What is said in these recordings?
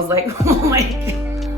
was like, oh my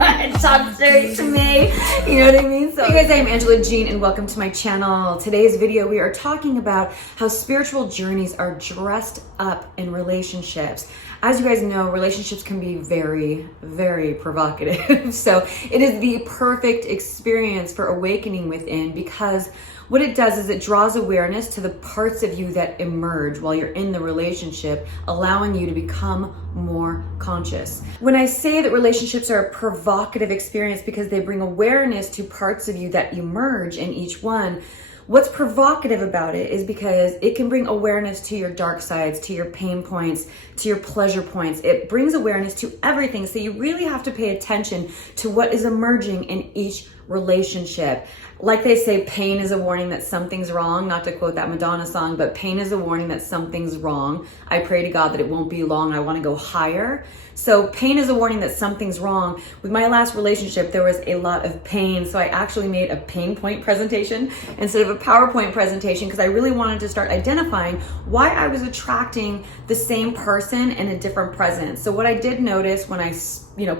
God, talk straight to me. You know what I mean? So, hey guys, I'm Angela Jean and welcome to my channel. Today's video, we are talking about how spiritual journeys are dressed up in relationships. As you guys know, relationships can be very, very provocative. So it is the perfect experience for awakening within, because what it does is it draws awareness to the parts of you that emerge while you're in the relationship, allowing you to become more conscious. When I say that relationships are a provocative experience because they bring awareness to parts of you that emerge in each one, what's provocative about it is because it can bring awareness to your dark sides, to your pain points, to your pleasure points. It brings awareness to everything. So you really have to pay attention to what is emerging in each relationship. Like they say, pain is a warning that something's wrong. Not to quote that Madonna song, but pain is a warning that something's wrong. I pray to God that it won't be long. I want to go higher. So pain is a warning that something's wrong. With my last relationship, there was a lot of pain. So I actually made a pain point presentation instead of a PowerPoint presentation, because I really wanted to start identifying why I was attracting the same person in a different presence. So what I did notice when I,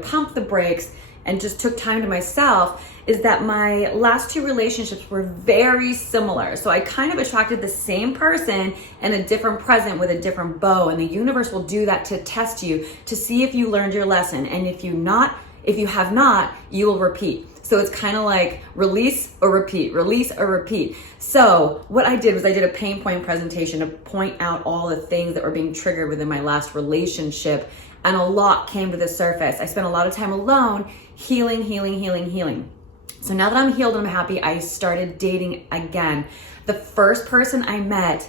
pumped the brakes and just took time to myself is that my last two relationships were very similar. So I kind of attracted the same person in a different present with a different bow. And the universe will do that to test you, to see if you learned your lesson. And if you have not, you will repeat. So it's kind of like release or repeat, release or repeat. So what I did was I did a pain point presentation to point out all the things that were being triggered within my last relationship. And a lot came to the surface. I spent a lot of time alone, healing. So now that I'm healed and I'm happy, I started dating again. The first person I met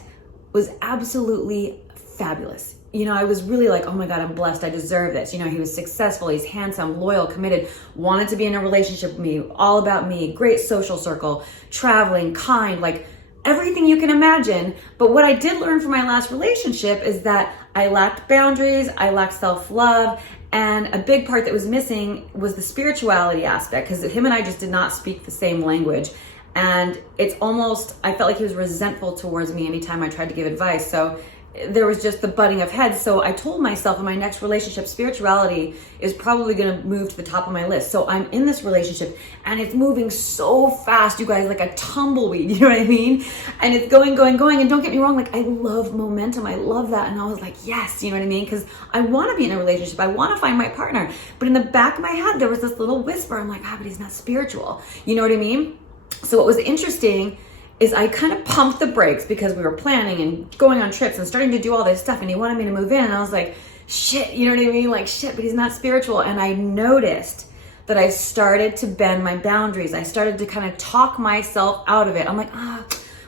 was absolutely fabulous. I was really like, oh my God, I'm blessed. I deserve this. He was successful. He's handsome, loyal, committed, wanted to be in a relationship with me, all about me, great social circle, traveling, kind, like everything you can imagine. But what I did learn from my last relationship is that I lacked boundaries, I lacked self-love, and a big part that was missing was the spirituality aspect, because him and I just did not speak the same language. And it's almost, I felt like he was resentful towards me anytime I tried to give advice. So there was just the butting of heads. So I told myself in my next relationship, spirituality is probably going to move to the top of my list. So I'm in this relationship and it's moving so fast, you guys, like a tumbleweed, you know what I mean? And it's going. And don't get me wrong, like I love momentum. I love that. And I was like, yes, you know what I mean? Because I want to be in a relationship. I want to find my partner. But in the back of my head, there was this little whisper. I'm like, but he's not spiritual. You know what I mean? So what was interesting is I kind of pumped the brakes because we were planning and going on trips and starting to do all this stuff, and he wanted me to move in, and I was like, shit, you know what I mean? Like, shit, but he's not spiritual. And I noticed that I started to bend my boundaries. I started to kind of talk myself out of it. I'm like,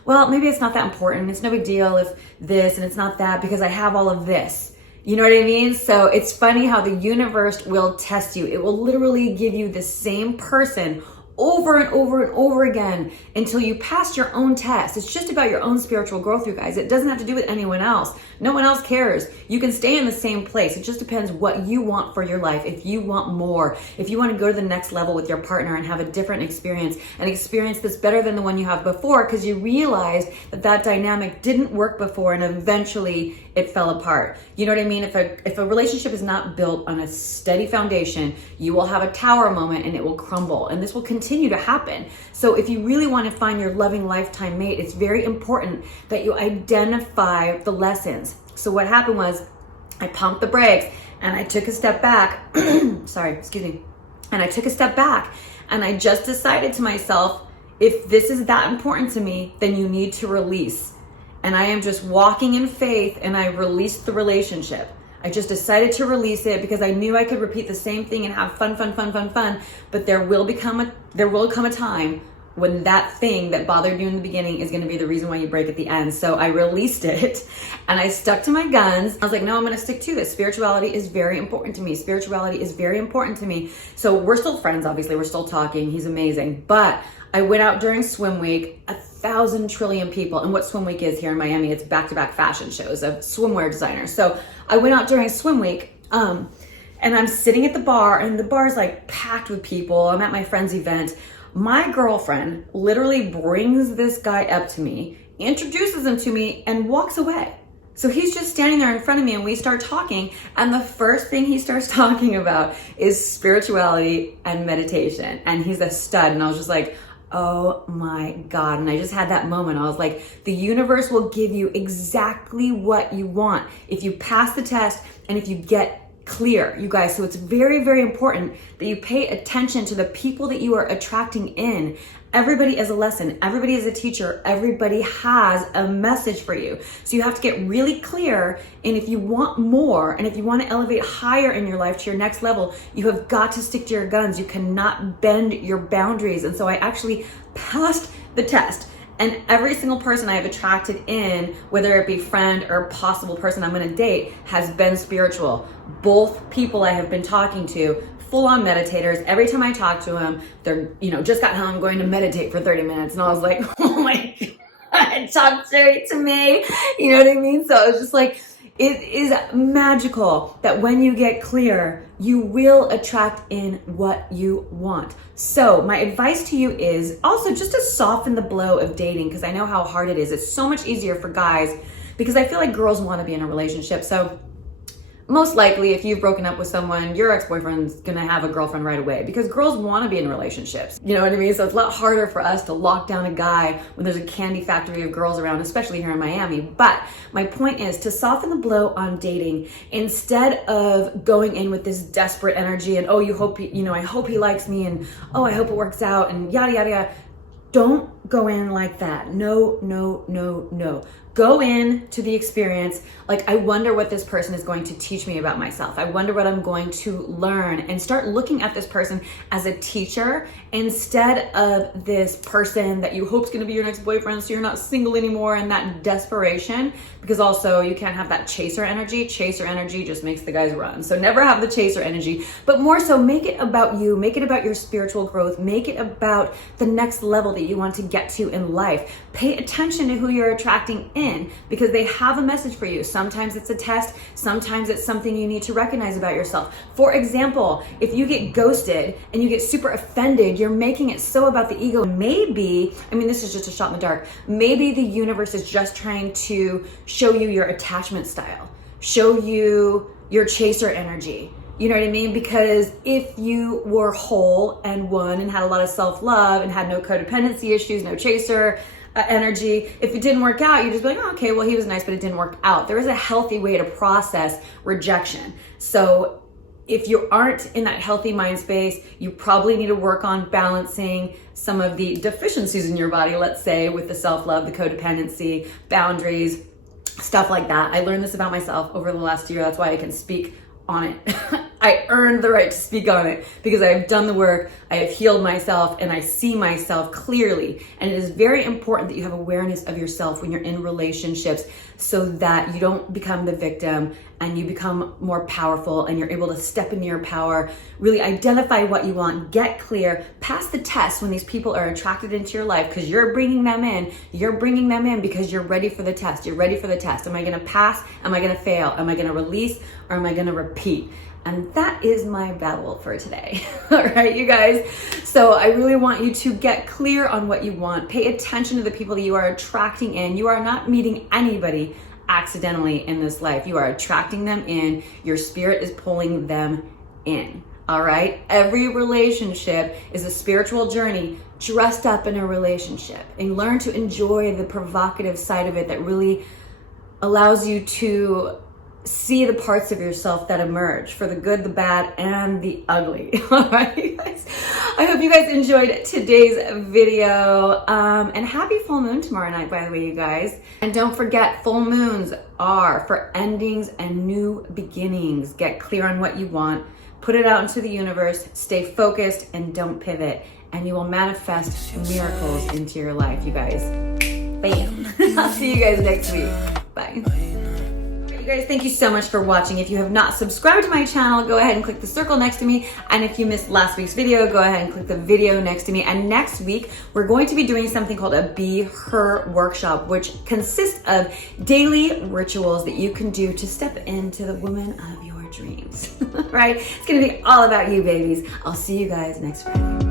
well, maybe it's not that important. It's no big deal if this, and it's not that because I have all of this. You know what I mean? So it's funny how the universe will test you. It will literally give you the same person over and over again until you pass your own test. It's just about your own spiritual growth, you guys. It doesn't have to do with anyone else. No one else cares. You can stay in the same place. It just depends what you want for your life. If you want more, if you want to go to the next level with your partner and have a different experience, an experience that's better than the one you have before, because you realized that dynamic didn't work before and eventually it fell apart. You know what I mean? If a relationship is not built on a steady foundation, you will have a tower moment and it will crumble. And this will continue to happen. So if you really want to find your loving lifetime mate, it's very important that you identify the lessons. So what happened was I pumped the brakes and I took a step back. And I took a step back and I just decided to myself, if this is that important to me, then you need to release. And I am just walking in faith, and I released the relationship. I just decided to release it because I knew I could repeat the same thing and have fun. But there will come a time when that thing that bothered you in the beginning is going to be the reason why you break at the end. So I released it and I stuck to my guns. I was like, no, I'm going to stick to this. Spirituality is very important to me. So we're still friends, obviously. We're still talking. He's amazing. But I went out during swim week, 1,000 trillion people. And what swim week is here in Miami, it's back-to-back fashion shows of swimwear designers. So I went out during swim week, and I'm sitting at the bar, and the bar's like packed with people. I'm at my friend's event. My girlfriend literally brings this guy up to me, introduces him to me, and walks away. So he's just standing there in front of me and we start talking, and the first thing he starts talking about is spirituality and meditation. And he's a stud. And I was just like, oh my God. And I just had that moment. I was like, the universe will give you exactly what you want if you pass the test and if you get clear, you guys. So it's very, very important that you pay attention to the people that you are attracting in. Everybody is a lesson. Everybody is a teacher. Everybody has a message for you. So you have to get really clear. And if you want more, and if you want to elevate higher in your life to your next level, you have got to stick to your guns. You cannot bend your boundaries. And so I actually passed the test. And every single person I have attracted in, whether it be friend or possible person I'm going to date, has been spiritual. Both people I have been talking to, full-on meditators. Every time I talk to them, they're, just got home, going to meditate for 30 minutes. And I was like, oh my God, talk straight to me. You know what I mean? So I was just like, it is magical that when you get clear, you will attract in what you want. So my advice to you is also just to soften the blow of dating, because I know how hard it is. It's so much easier for guys because I feel like girls want to be in a relationship. So most likely, if you've broken up with someone, your ex-boyfriend's gonna have a girlfriend right away because girls want to be in relationships. You know what I mean? So it's a lot harder for us to lock down a guy when there's a candy factory of girls around, especially here in Miami. But my point is to soften the blow on dating instead of going in with this desperate energy and, oh, I hope he likes me, and oh, I hope it works out, and yada, yada, yada. Don't go in like that. No, no, no, no. Go in to the experience like, I wonder what this person is going to teach me about myself. I wonder what I'm going to learn, and start looking at this person as a teacher instead of this person that you hope is going to be your next boyfriend so you're not single anymore, and that desperation, because also you can't have that chaser energy. Chaser energy just makes the guys run. So never have the chaser energy, but more so make it about you, make it about your spiritual growth, make it about the next level that you want to get to in life. Pay attention to who you're attracting in, because they have a message for you. Sometimes it's a test, sometimes it's something you need to recognize about yourself. For example, if you get ghosted and you get super offended, you're making it so about the ego. Maybe, this is just a shot in the dark, maybe the universe is just trying to show you your attachment style, show you your chaser energy. You know what I mean? Because if you were whole and won and had a lot of self-love and had no codependency issues, no chaser energy, if it didn't work out, you just be like, oh, okay, well, he was nice, but it didn't work out. There is a healthy way to process rejection. So if you aren't in that healthy mind space, you probably need to work on balancing some of the deficiencies in your body, let's say, with the self-love, the codependency, boundaries, stuff like that. I learned this about myself over the last year. That's why I can speak on it. I earned the right to speak on it because I have done the work, I have healed myself, and I see myself clearly. And it is very important that you have awareness of yourself when you're in relationships so that you don't become the victim and you become more powerful and you're able to step into your power, really identify what you want, get clear, pass the test when these people are attracted into your life, because you're bringing them in. You're bringing them in because you're ready for the test. You're ready for the test. Am I going to pass? Am I going to fail? Am I going to release? Or am I going to repeat? And that is my babble for today. All right, you guys. So I really want you to get clear on what you want. Pay attention to the people that you are attracting in. You are not meeting anybody accidentally in this life. You are attracting them in. Your spirit is pulling them in. All right. Every relationship is a spiritual journey dressed up in a relationship, and learn to enjoy the provocative side of it that really allows you to see the parts of yourself that emerge, for the good, the bad, and the ugly. All right, you guys. I hope you guys enjoyed today's video. And happy full moon tomorrow night, by the way, you guys. And don't forget, full moons are for endings and new beginnings. Get clear on what you want, put it out into the universe, stay focused, and don't pivot. And you will manifest miracles into your life, you guys. Bam. I'll see you guys next week. Bye. You guys, thank you so much for watching. If you have not subscribed to my channel, go ahead and click the circle next to me. And if you missed last week's video, go ahead and click the video next to me. And next week, we're going to be doing something called a Be Her workshop, which consists of daily rituals that you can do to step into the woman of your dreams. Right? It's going to be all about you, babies. I'll see you guys next Friday.